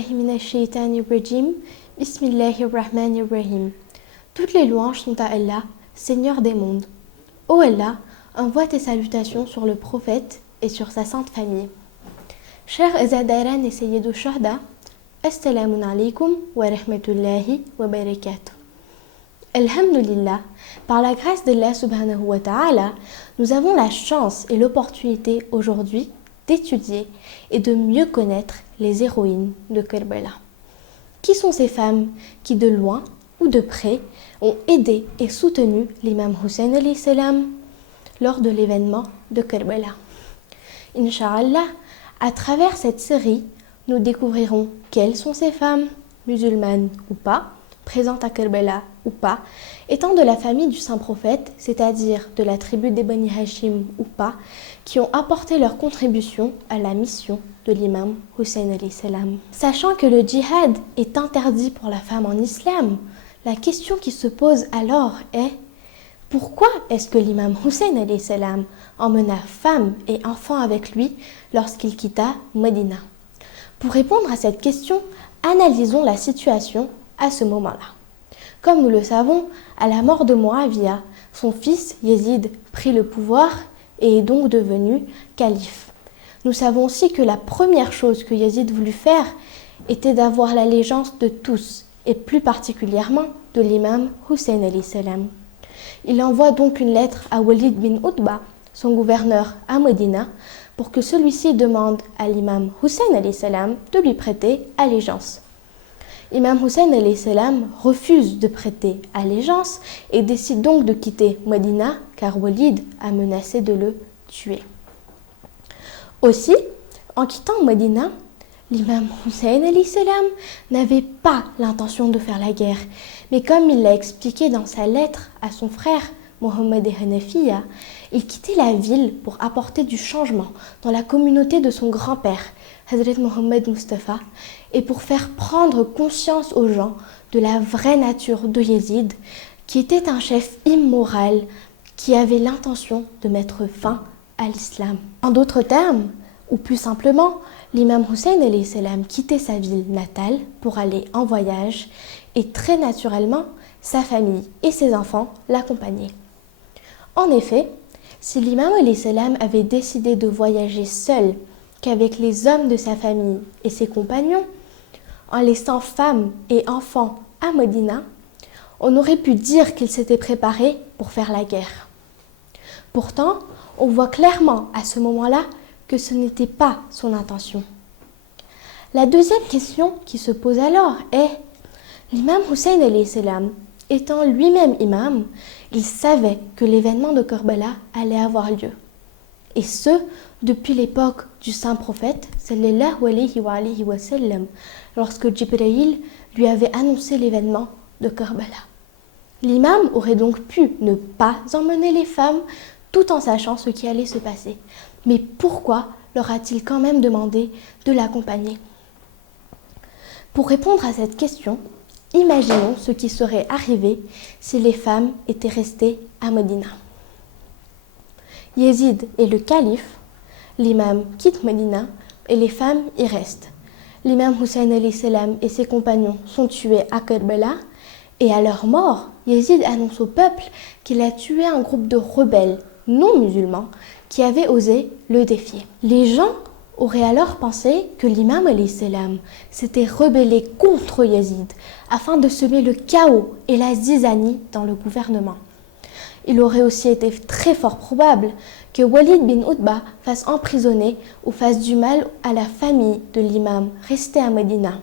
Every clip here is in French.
billahi minash shaitanir rajim. Bismillahir rahmanir rahim. Toutes les louanges sont à Allah, Seigneur des mondes. Ô Allah, envoie tes salutations sur le prophète et sur sa sainte famille. Chers Azadaran et Sayyidou Shuhada, Assalamu alaikum wa rahmatullahi wa barakatuh. Alhamdulillah, par la grâce d'Allah subhanahu wa ta'ala, nous avons la chance et l'opportunité aujourd'hui d'étudier et de mieux connaître les héroïnes de Kerbala. Qui sont ces femmes qui, de loin ou de près, ont aidé et soutenu l'imam Hussein alayhi salam lors de l'événement de Kerbala? Inch'Allah, à travers cette série, nous découvrirons quelles sont ces femmes, musulmanes ou pas, présentes à Kerbala ou pas, étant de la famille du saint prophète, c'est-à-dire de la tribu des Bani Hashim ou pas, qui ont apporté leur contribution à la mission de l'imam Hussein alayhi salam. Sachant que le djihad est interdit pour la femme en islam, la question qui se pose alors est: pourquoi est-ce que l'imam Hussein alayhi salam emmena femmes et enfants avec lui lorsqu'il quitta Médina? Pour répondre à cette question, analysons la situation à ce moment-là. Comme nous le savons, à la mort de Muawiyah, son fils Yezid prit le pouvoir et est donc devenu calife. Nous savons aussi que la première chose que Yezid voulut faire était d'avoir l'allégeance de tous, et plus particulièrement de l'imam Hussein alayhi salam. Il envoie donc une lettre à Walid bin Utba, son gouverneur à Médina, pour que celui-ci demande à l'imam Hussein alayhi salam de lui prêter allégeance. Imam Hussein alayhi salam refuse de prêter allégeance et décide donc de quitter Médina car Walid a menacé de le tuer. Aussi, en quittant Médina, l'imam Hussein alayhi salam n'avait pas l'intention de faire la guerre, mais comme il l'a expliqué dans sa lettre à son frère Mohammed Hanafiya, il quittait la ville pour apporter du changement dans la communauté de son grand-père, Hazrat Mohammed Mustafa, et pour faire prendre conscience aux gens de la vraie nature de Yezid, qui était un chef immoral qui avait l'intention de mettre fin à l'islam. En d'autres termes, ou plus simplement, l'imam Hussein alayhi salam quittait sa ville natale pour aller en voyage et très naturellement, sa famille et ses enfants l'accompagnaient. En effet, si l'imam alayhi salam avait décidé de voyager seul qu'avec les hommes de sa famille et ses compagnons, en laissant femmes et enfants à Médina, on aurait pu dire qu'il s'était préparé pour faire la guerre. Pourtant, on voit clairement à ce moment-là que ce n'était pas son intention. La deuxième question qui se pose alors est: l'imam Hussein alayhi salam, étant lui-même imam, il savait que l'événement de Kerbala allait avoir lieu. Et ce, depuis l'époque du saint prophète, sallallahu alayhi wa sallam, lorsque Jibril lui avait annoncé l'événement de Kerbala. L'imam aurait donc pu ne pas emmener les femmes tout en sachant ce qui allait se passer. Mais pourquoi leur a-t-il quand même demandé de l'accompagner? Pour répondre à cette question, imaginons ce qui serait arrivé si les femmes étaient restées à Médina. Yezid est le calife, l'imam quitte Médina et les femmes y restent. L'imam Hussein alayhi salam et ses compagnons sont tués à Kerbala et à leur mort, Yezid annonce au peuple qu'il a tué un groupe de rebelles non musulmans qui avaient osé le défier. Les gens auraient alors pensé que l'imam alayhi salam s'était rebellé contre Yezid afin de semer le chaos et la zizanie dans le gouvernement. Il aurait aussi été très fort probable que Walid bin Utba fasse emprisonner ou fasse du mal à la famille de l'imam resté à Médina.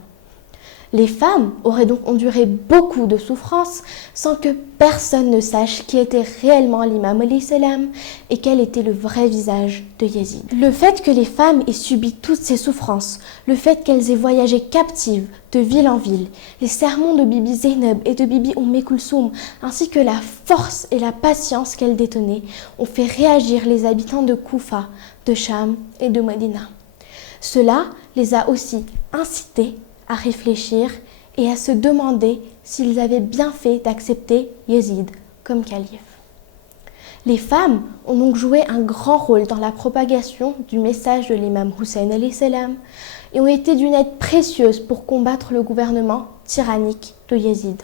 Les femmes auraient donc enduré beaucoup de souffrances sans que personne ne sache qui était réellement l'imam alayhi salam et quel était le vrai visage de Yezid. Le fait que les femmes aient subi toutes ces souffrances, le fait qu'elles aient voyagé captives de ville en ville, les sermons de Bibi Zainab et de Bibi Kulsoum, ainsi que la force et la patience qu'elles détenaient, ont fait réagir les habitants de Koufa, de Cham et de Médina. Cela les a aussi incités à réfléchir et à se demander s'ils avaient bien fait d'accepter Yezid comme calife. Les femmes ont donc joué un grand rôle dans la propagation du message de l'imam Hussein alayhi salam et ont été d'une aide précieuse pour combattre le gouvernement tyrannique de Yézid.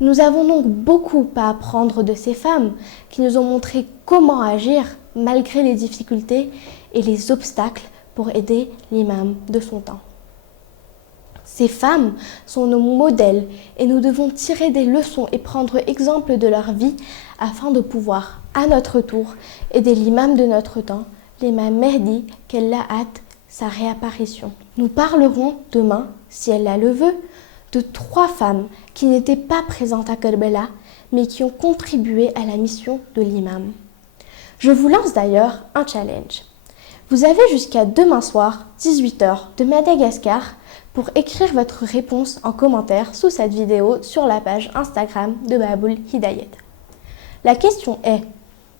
Nous avons donc beaucoup à apprendre de ces femmes qui nous ont montré comment agir malgré les difficultés et les obstacles pour aider l'imam de son temps. Ces femmes sont nos modèles et nous devons tirer des leçons et prendre exemple de leur vie afin de pouvoir, à notre tour, aider l'imam de notre temps, l'imam Mehdi, qu'Allah hâte sa réapparition. Nous parlerons demain, si Allah le veut, de 3 femmes qui n'étaient pas présentes à Karbala, mais qui ont contribué à la mission de l'imam. Je vous lance d'ailleurs un challenge. Vous avez jusqu'à demain soir, 18h, de Madagascar, pour écrire votre réponse en commentaire sous cette vidéo sur la page Instagram de Baboul Hidayet. La question est,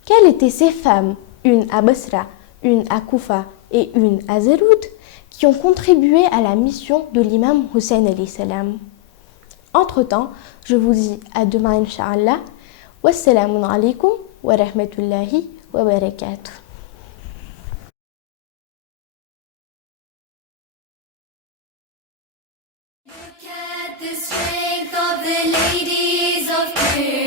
quelles étaient ces femmes, une à Basra, une à Koufa et une à Zeroud, qui ont contribué à la mission de l'imam Hussein alayhi salam? Entre-temps, je vous dis à demain incha'Allah. Wassalamu alaikum wa rahmatullahi wa barakatuh. Look at the strength of the ladies of prayer.